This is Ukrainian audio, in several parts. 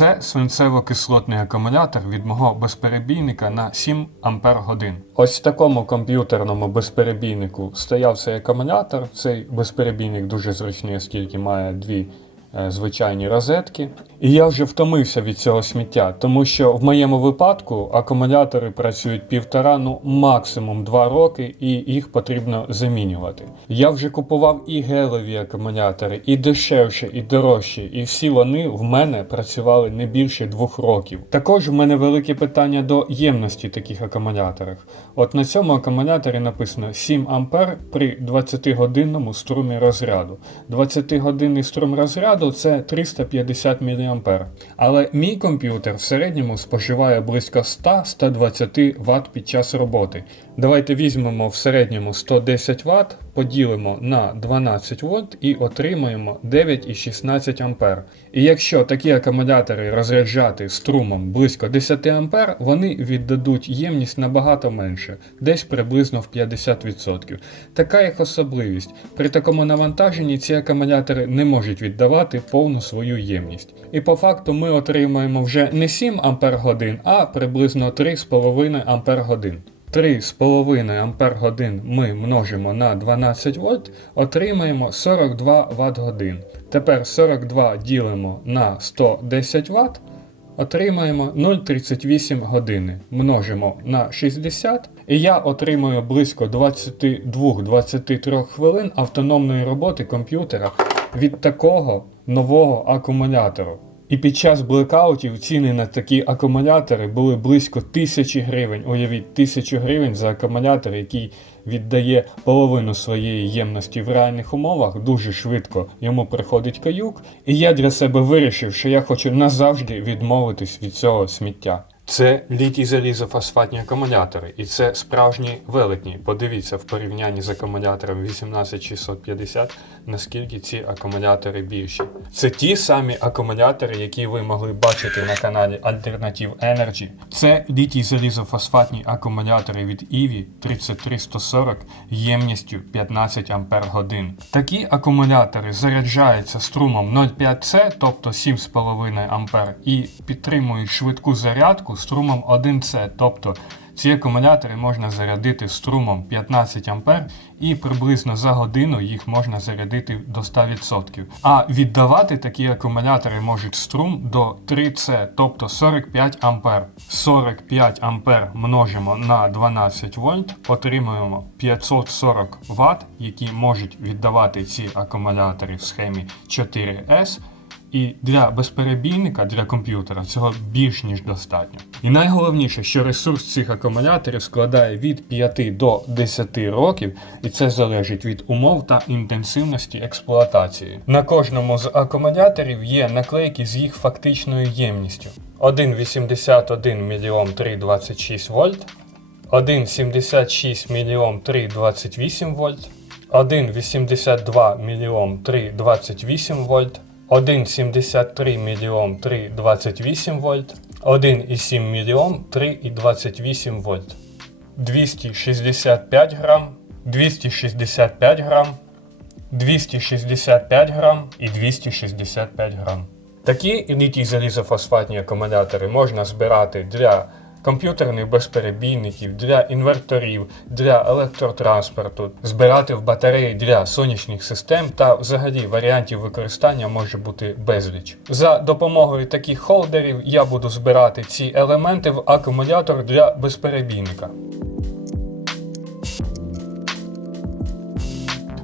Це свинцево-кислотний акумулятор від мого безперебійника на 7 Ампер годин. Ось в такому комп'ютерному безперебійнику стояв цей акумулятор. Цей безперебійник дуже зручний, оскільки має дві е, звичайні розетки. І я вже втомився від цього сміття, тому що в моєму випадку акумулятори працюють півтора, ну максимум два роки, і їх потрібно замінювати. Я вже купував і гелеві акумулятори, і дешевше, і дорожче, і всі вони в мене працювали не більше двох років. Також в мене велике питання до ємності таких акумуляторів. От на цьому акумуляторі написано 7 ампер при 20-годинному струмі розряду. 20-годинний струм розряду це 350 мА. Але мій комп'ютер в середньому споживає близько 100-120 Вт під час роботи. Давайте візьмемо в середньому 110 Вт, поділимо на 12 вольт і отримаємо 9,16 ампер. І якщо такі акумулятори розряджати струмом близько 10 ампер, вони віддадуть ємність набагато менше, десь приблизно в 50%. Така їх особливість. При такому навантаженні ці акумулятори не можуть віддавати повну свою ємність. І по факту ми отримаємо вже не 7 ампер годин, а приблизно 3,5 ампер годин. 3,5 ампер годин ми множимо на 12 вольт, отримаємо 42 Вт годин. Тепер 42 ділимо на 110 Вт, отримаємо 0,38 години. Множимо на 60, і я отримую близько 22-23 хвилин автономної роботи комп'ютера від такого нового акумулятору. І під час блекаутів ціни на такі акумулятори були близько тисячі гривень. Уявіть, тисячу гривень за акумулятор, який віддає половину своєї ємності в реальних умовах, дуже швидко йому приходить каюк. І я для себе вирішив, що я хочу назавжди відмовитись від цього сміття. Це літій залізофосфатні акумулятори, і це справжні велетні. Подивіться в порівнянні з акумулятором 18650, наскільки ці акумулятори більші. Це ті самі акумулятори, які ви могли бачити на каналі Alternative Energy. Це літій залізофосфатні акумулятори від EVI 33140 ємністю 15 Ампер годин. Такі акумулятори заряджаються струмом 0,5C, тобто 7,5 Ампер, і підтримують швидку зарядку струмом 1С, тобто ці акумулятори можна зарядити струмом 15 А і приблизно за годину їх можна зарядити до 100%. А віддавати такі акумулятори можуть струм до 3С, тобто 45 А. 45 А множимо на 12 вольт, отримуємо 540 Вт, які можуть віддавати ці акумулятори в схемі 4С. І для безперебійника, для комп'ютера цього більш ніж достатньо. І найголовніше, що ресурс цих акумуляторів складає від 5 до 10 років, і це залежить від умов та інтенсивності експлуатації. На кожному з акумуляторів є наклейки з їх фактичною ємністю: 1,81 мільйон 326 вольт, 1,76 мільйон 328 вольт, 1,82 мільйон 328 вольт. 1,73 мільйон 3,28 вольт, 1,7 мільйон 3,28 вольт, 265 грам, 265 грам, 265 грам і 265 грам. Такі літій залізофосфатні акумулятори можна збирати для комп'ютерних безперебійників, для інверторів, для електротранспорту, збирати в батареї для сонячних систем та взагалі варіантів використання може бути безліч. За допомогою таких холдерів я буду збирати ці елементи в акумулятор для безперебійника.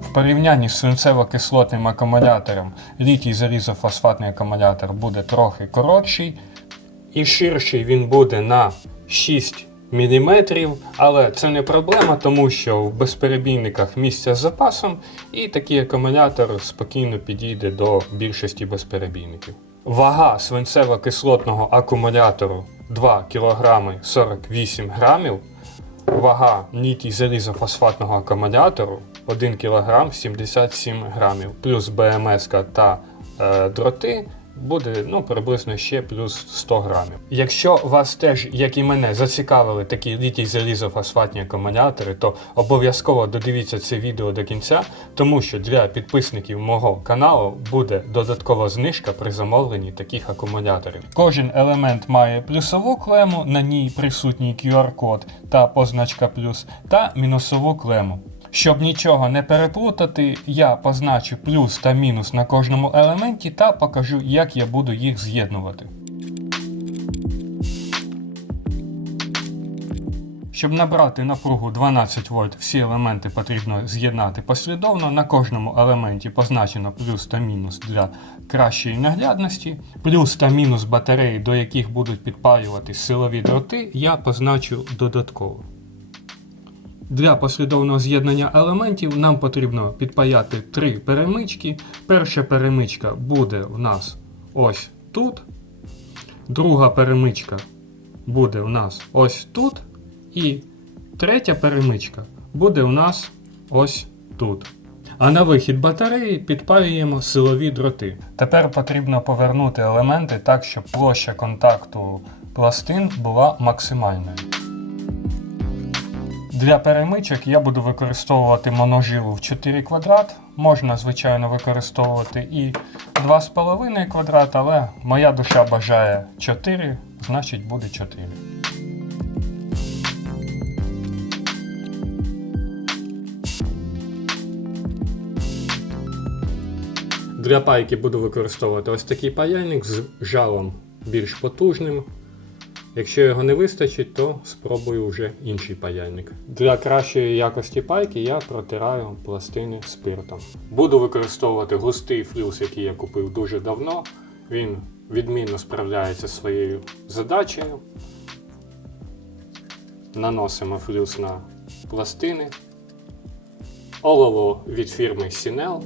В порівнянні з свинцево-кислотним акумулятором літій залізофосфатний акумулятор буде трохи коротший, і ширший він буде на 6 мм, але це не проблема, тому що в безперебійниках місця з запасом, і такий акумулятор спокійно підійде до більшості безперебійників. Вага свинцево-кислотного акумулятору 2 кг 48 грамів. Вага літій залізофосфатного акумулятору 1 кг 77 грамів, плюс БМС та е, дроти буде ну, приблизно ще плюс 100 грамів. Якщо вас теж, як і мене, зацікавили такі літій залізофосфатні акумулятори, то обов'язково додивіться це відео до кінця, тому що для підписників мого каналу буде додаткова знижка при замовленні таких акумуляторів. Кожен елемент має плюсову клему, на ній присутній QR-код та позначка плюс, та мінусову клему. Щоб нічого не переплутати, я позначу плюс та мінус на кожному елементі та покажу, як я буду їх з'єднувати. Щоб набрати напругу 12 вольт, всі елементи потрібно з'єднати послідовно. На кожному елементі позначено плюс та мінус для кращої наглядності. Плюс та мінус батареї, до яких будуть підпалюватись силові дроти, я позначу додатково. Для послідовного з'єднання елементів нам потрібно підпаяти три перемички. Перша перемичка буде в нас ось тут. Друга перемичка буде у нас ось тут. І третя перемичка буде у нас ось тут. А на вихід батареї підпалюємо силові дроти. Тепер потрібно повернути елементи так, щоб площа контакту пластин була максимальною. Для перемичок я буду використовувати моножилу в 4 квадрат. Можна, звичайно, використовувати і 2,5 квадрат, але моя душа бажає 4, значить буде 4. Для пайки буду використовувати ось такий паяльник з жалом більш потужним. Якщо його не вистачить, то спробую вже інший паяльник. Для кращої якості пайки я протираю пластини спиртом. Буду використовувати густий флюс, який я купив дуже давно. Він відмінно справляється зі своєю задачею. Наносимо флюс на пластини. Олово від фірми Sinel.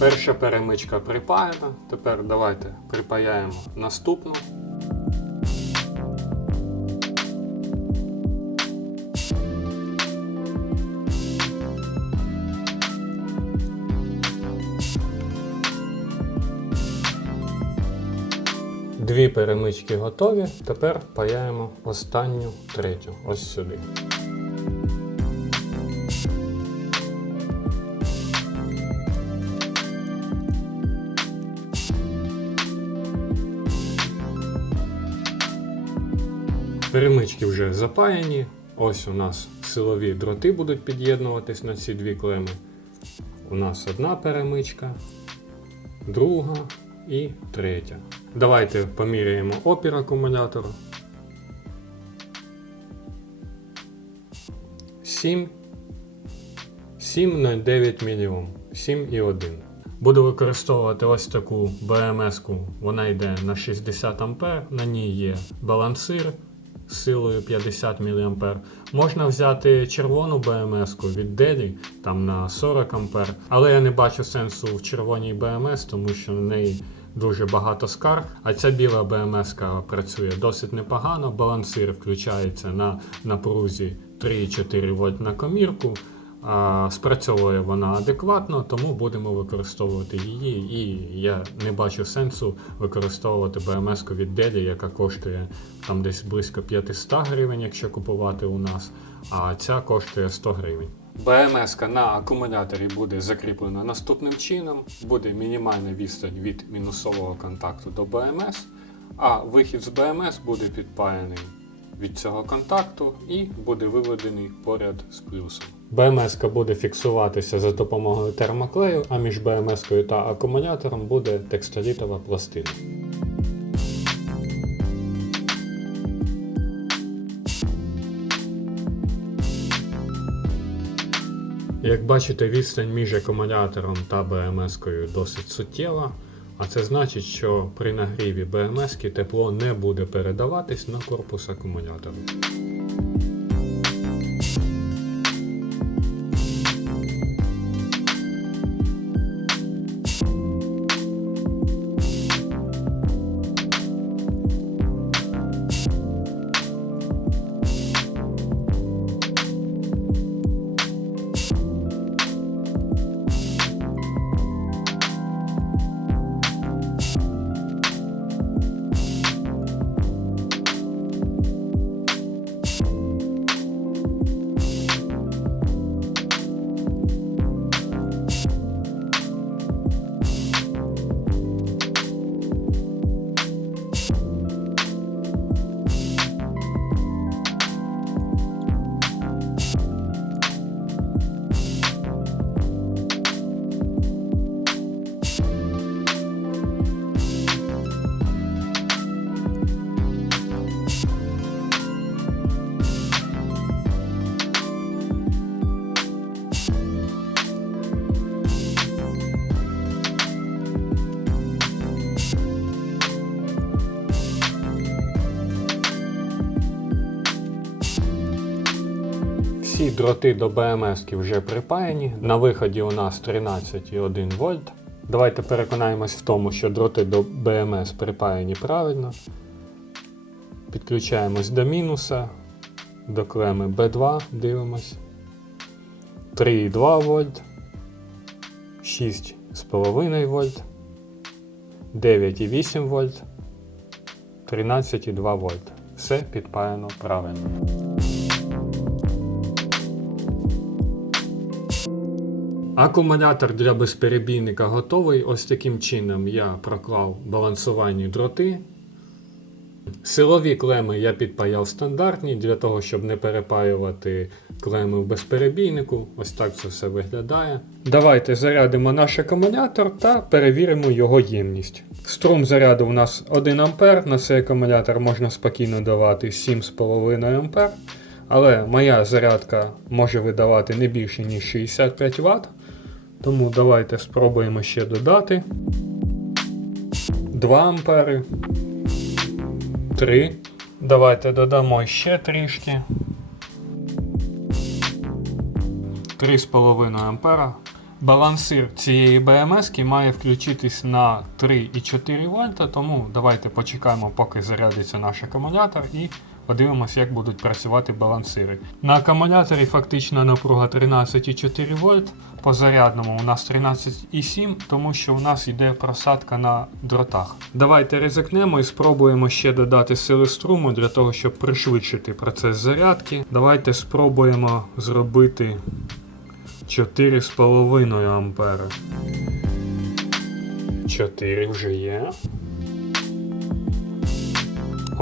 Перша перемичка припаяна. Тепер давайте припаяємо наступну. Дві перемички готові. Тепер паяємо останню третю. Ось сюди. Перемички вже запаяні. Ось у нас силові дроти будуть під'єднуватись на ці дві клеми. У нас одна перемичка, друга і третя. Давайте поміряємо опір акумулятора. 7 7,09 мОм. 7,1. Буду використовувати ось таку BMS-ку. Вона йде на 60 А, на ній є балансир силою 50 мА. Можна взяти червону БМС-ку від Делі там на 40 А, але я не бачу сенсу в червоній БМС, тому що на неї дуже багато скарг. А ця біла БМС працює досить непогано. Балансир включається на напрузі 3,4 вольт на комірку. Спрацьовує вона адекватно, тому будемо використовувати її. І я не бачу сенсу використовувати BMS від Deli, яка коштує там десь близько 500 гривень, якщо купувати у нас, а ця коштує 100 гривень. БМС на акумуляторі буде закріплена наступним чином. Буде мінімальна відстань від мінусового контакту до БМС, а вихід з БМС буде підпаяний від цього контакту і буде виведений поряд з плюсом. БМС буде фіксуватися за допомогою термоклею, а між БМС та акумулятором буде текстолітова пластина. Як бачите, відстань між акумулятором та БМС-кою досить суттєва, А це значить, що при нагріві БМС тепло не буде передаватись на корпус акумулятора. Дроти до БМС вже припаяні. На виході у нас 13,1 вольт. Давайте переконаємось в тому, що дроти до БМС припаяні правильно. Підключаємось до мінуса, до клеми B2, дивимось. 3,2 вольт, 6,5 вольт, 9,8 вольт, 13,2 вольт. Все підпаяно правильно. Акумулятор для безперебійника готовий. Ось таким чином я проклав балансувальні дроти. Силові клеми я підпаяв стандартні для того, щоб не перепаювати клеми в безперебійнику. Ось так це все виглядає. Давайте зарядимо наш акумулятор та перевіримо його ємність. Струм заряду у нас 1 А, на цей акумулятор можна спокійно давати 7,5 А. Але моя зарядка може видавати не більше, ніж 65 Вт. Тому давайте спробуємо ще додати. 2 ампери. 3. Давайте додамо ще трішки. 3,5 ампера. Балансир цієї БМС має включитись на 3,4 вольта, тому давайте почекаємо, поки зарядиться наш акумулятор і подивимося, як будуть працювати балансири. На акумуляторі фактична напруга 13,4 вольт. По зарядному у нас 13,7, тому що у нас йде просадка на дротах. Давайте ризикнемо і спробуємо ще додати сили струму для того, щоб пришвидшити процес зарядки. Давайте спробуємо зробити 4,5 ампера. 4 вже є.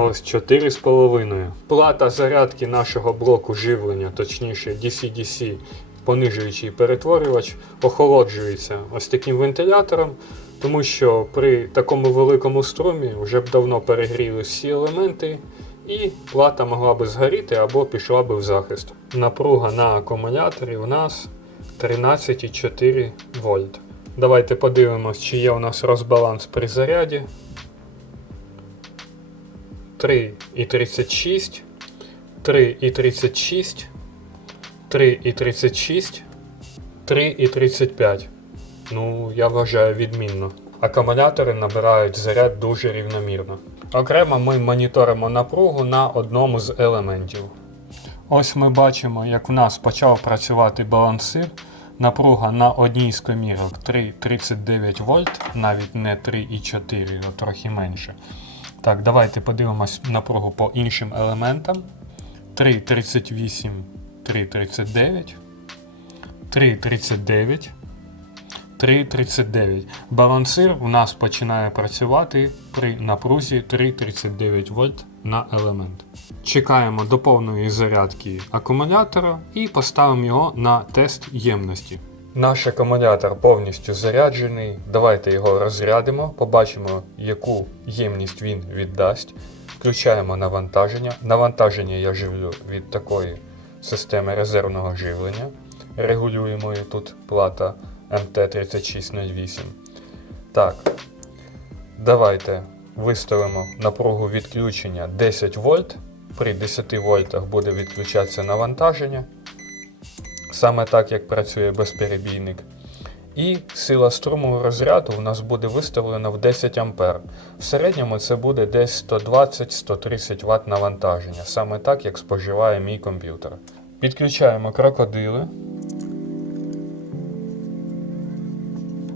Ось 4,5. Плата зарядки нашого блоку живлення, точніше DC-DC, понижуючий перетворювач, охолоджується ось таким вентилятором, тому що при такому великому струмі вже б давно перегріли всі елементи, і плата могла би згоріти або пішла би в захист. Напруга на акумуляторі у нас 13,4 вольт. Давайте подивимось, чи є у нас розбаланс при заряді. 3,36, 3,36, 3,36, 3,35. Ну, я вважаю відмінно. Акумулятори набирають заряд дуже рівномірно. Окремо ми моніторимо напругу на одному з елементів. Ось ми бачимо, як в нас почав працювати балансир. Напруга на одній з комірок 3,39 вольт, навіть не 3,4, а трохи менше. Так, давайте подивимось напругу по іншим елементам. 3,38, 3,39, 3,39, 3,39. Балансир у нас починає працювати при напрузі 3,39 вольт на елемент. Чекаємо до повної зарядки акумулятора і поставимо його на тест ємності. Наш акумулятор повністю заряджений. Давайте його розрядимо, побачимо, яку ємність він віддасть. Включаємо навантаження. Навантаження я живлю від такої системи резервного живлення. Регулюємо і тут плата МТ3608. Так, Давайте виставимо напругу відключення 10 вольт. При 10 вольтах буде відключатися навантаження. Саме так, як працює безперебійник. І сила струму розряду у нас буде виставлена в 10 А. В середньому це буде десь 120-130 Вт навантаження, саме так, як споживає мій комп'ютер. Підключаємо крокодили.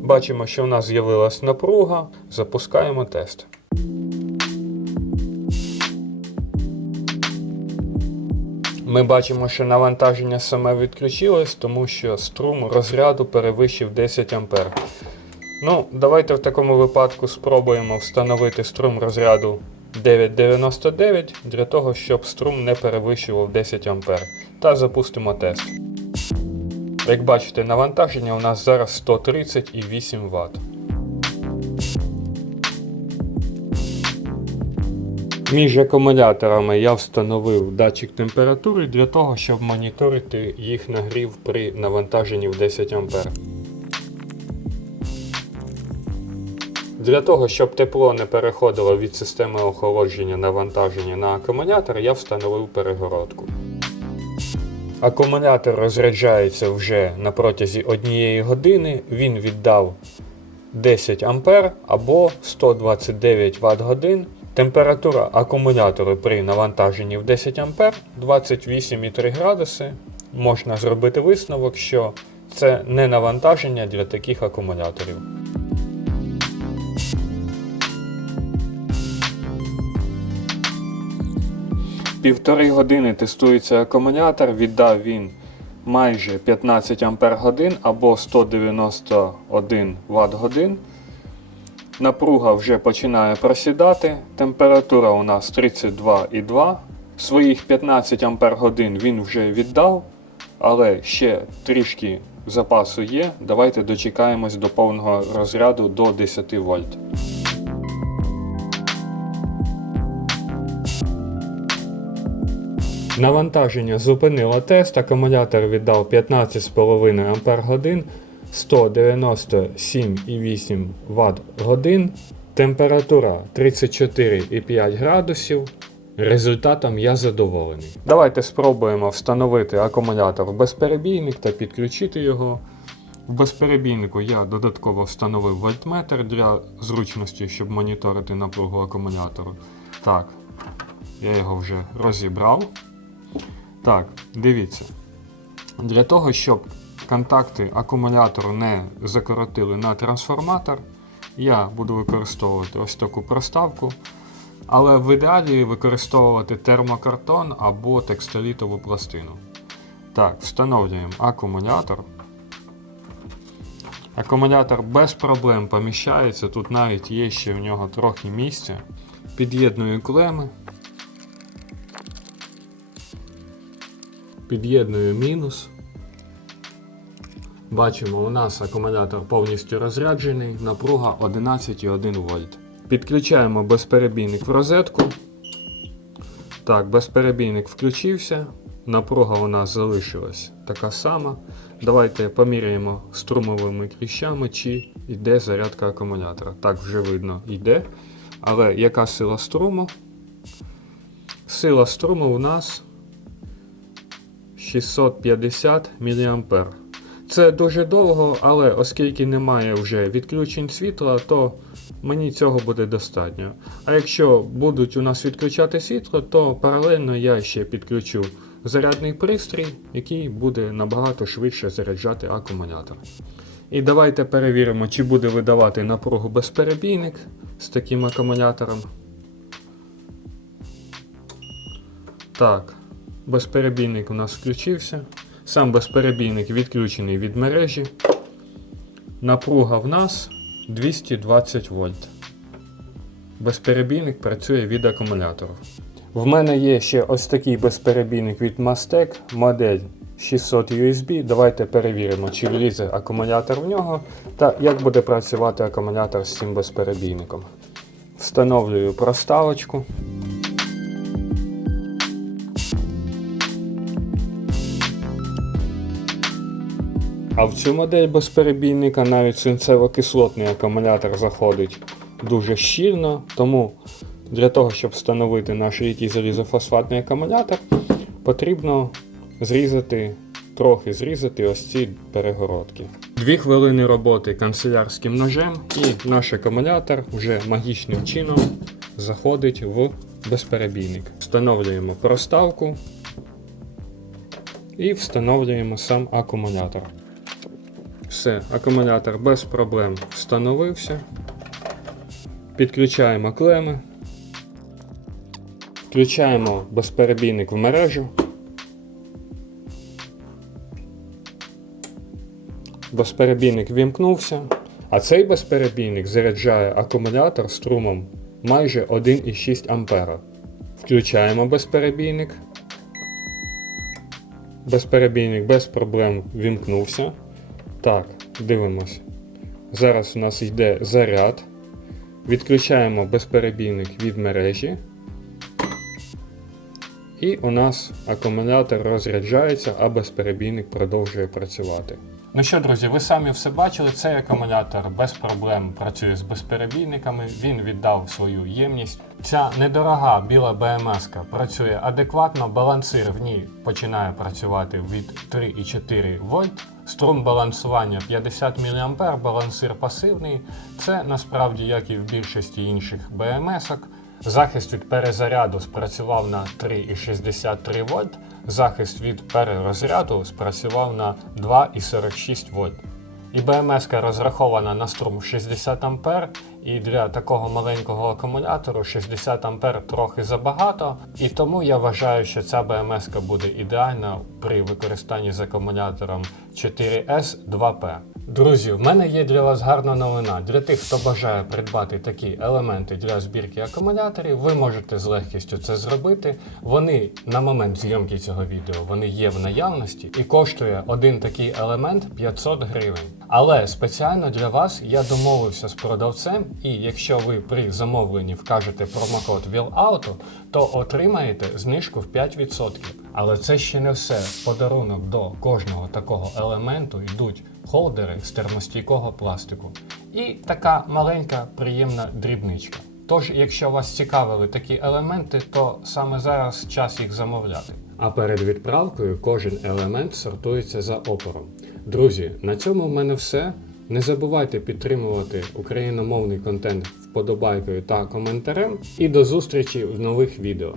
Бачимо, що в нас з'явилась напруга. Запускаємо тест. Ми бачимо, що навантаження саме відключилось, тому що струм розряду перевищив 10 А. Ну, давайте в такому випадку спробуємо встановити струм розряду 999 для того, щоб струм не перевищував 10 А. Та запустимо тест. Як бачите, навантаження у нас зараз 130,8 Вт. Між акумуляторами я встановив датчик температури для того, щоб моніторити їх нагрів при навантаженні в 10 А. Для того, щоб тепло не переходило від системи охолодження навантаження на акумулятор, я встановив перегородку. Акумулятор розряджається вже на протязі однієї години. Він віддав 10 А або 129 Вт годин. Температура акумулятору при навантаженні в 10 А 28,3 градуси. Можна зробити висновок, що це не навантаження для таких акумуляторів. Півтори години тестується акумулятор, віддав він майже 15 Ампер годин або 191 Вт годин. Напруга вже починає просідати. Температура у нас 32,2. Своїх 15 Ампер він вже віддав, але ще трішки запасу є. Давайте дочекаємось до повного розряду до 10 вольт. Навантаження зупинило тест, акумулятор віддав 15,5 Ампер 197,8 Вт годин, температура 34,5 градусів. Результатом я задоволений. Давайте спробуємо встановити акумулятор в безперебійник та підключити його. В безперебійнику я додатково встановив вольтметр для зручності, щоб моніторити напругу акумулятору. Так, я його вже розібрав. Так, дивіться. Для того, щоб контакти акумулятору не закоротили на трансформатор, я буду використовувати ось таку проставку. Але в ідеалі використовувати термокартон або текстолітову пластину. Так, встановлюємо акумулятор. Акумулятор без проблем поміщається, тут навіть є ще в нього трохи місця. Під'єдную клеми. Під'єдную мінус. Бачимо, у нас акумулятор повністю розряджений, напруга 11,1 вольт. Підключаємо безперебійник в розетку. Так, безперебійник включився. Напруга у нас залишилась така сама. Давайте поміряємо струмовими кліщами, чи йде зарядка акумулятора. Так, вже видно, йде. Але яка сила струму? Сила струму у нас 650 мА. Це дуже довго, але оскільки немає вже відключень світла, то мені цього буде достатньо. А якщо будуть у нас відключати світло, то паралельно я ще підключу зарядний пристрій, який буде набагато швидше заряджати акумулятор. І давайте перевіримо, чи буде видавати напругу безперебійник з таким акумулятором. Так, безперебійник у нас включився. Сам безперебійник відключений від мережі. Напруга в нас 220 вольт. Безперебійник працює від акумулятору. В мене є ще ось такий безперебійник від Mastec, модель 600 USB. Давайте перевіримо, чи влізе акумулятор в нього та як буде працювати акумулятор з цим безперебійником. Встановлюю проставочку. А в цю модель безперебійника навіть свинцево-кислотний акумулятор заходить. дуже щільно, тому для того, щоб встановити наш літій залізофосфатний акумулятор, потрібно зрізати, трохи зрізати ось ці перегородки. Дві хвилини роботи канцелярським ножем, і наш акумулятор вже магічним чином заходить в безперебійник. Встановлюємо проставку і встановлюємо сам акумулятор. Все, акумулятор без проблем встановився. Підключаємо клеми. Включаємо безперебійник в мережу. Безперебійник вімкнувся, а цей безперебійник заряджає акумулятор струмом майже 1,6 А. Включаємо безперебійник. Безперебійник без проблем вімкнувся. Так, дивимось. Зараз у нас йде заряд. Відключаємо безперебійник від мережі. І у нас акумулятор розряджається, а безперебійник продовжує працювати. Ну що, друзі, ви самі все бачили, цей акумулятор без проблем працює з безперебійниками, він віддав свою ємність. Ця недорога біла БМС працює адекватно, балансир в ній починає працювати від 3,4 вольт. Струм балансування 50 мА, балансир пасивний. Це насправді, як і в більшості інших БМС-ок. Захист від перезаряду спрацював на 3,63 вольт. Захист від перерозряду спрацював на 2,46 вольт. І БМС розрахована на струм 60 А, і для такого маленького акумулятору 60 А трохи забагато. І тому я вважаю, що ця БМС буде ідеальна при використанні з акумулятором 4S 2P. Друзі, в мене є для вас гарна новина. Для тих, хто бажає придбати такі елементи для збірки акумуляторів, ви можете з легкістю це зробити. Вони на момент зйомки цього відео вони є в наявності і коштує один такий елемент 500 гривень. Але спеціально для вас я домовився з продавцем, і якщо ви при замовленні вкажете промокод WILLAUTO, то отримаєте знижку в 5%. Але це ще не все. Подарунок до кожного такого елементу йдуть холдери з термостійкого пластику. І така маленька приємна дрібничка. Тож, якщо вас цікавили такі елементи, то саме зараз час їх замовляти. А перед відправкою кожен елемент сортується за опором. Друзі, на цьому в мене все. Не забувайте підтримувати україномовний контент вподобайкою та коментарем. І до зустрічі в нових відео.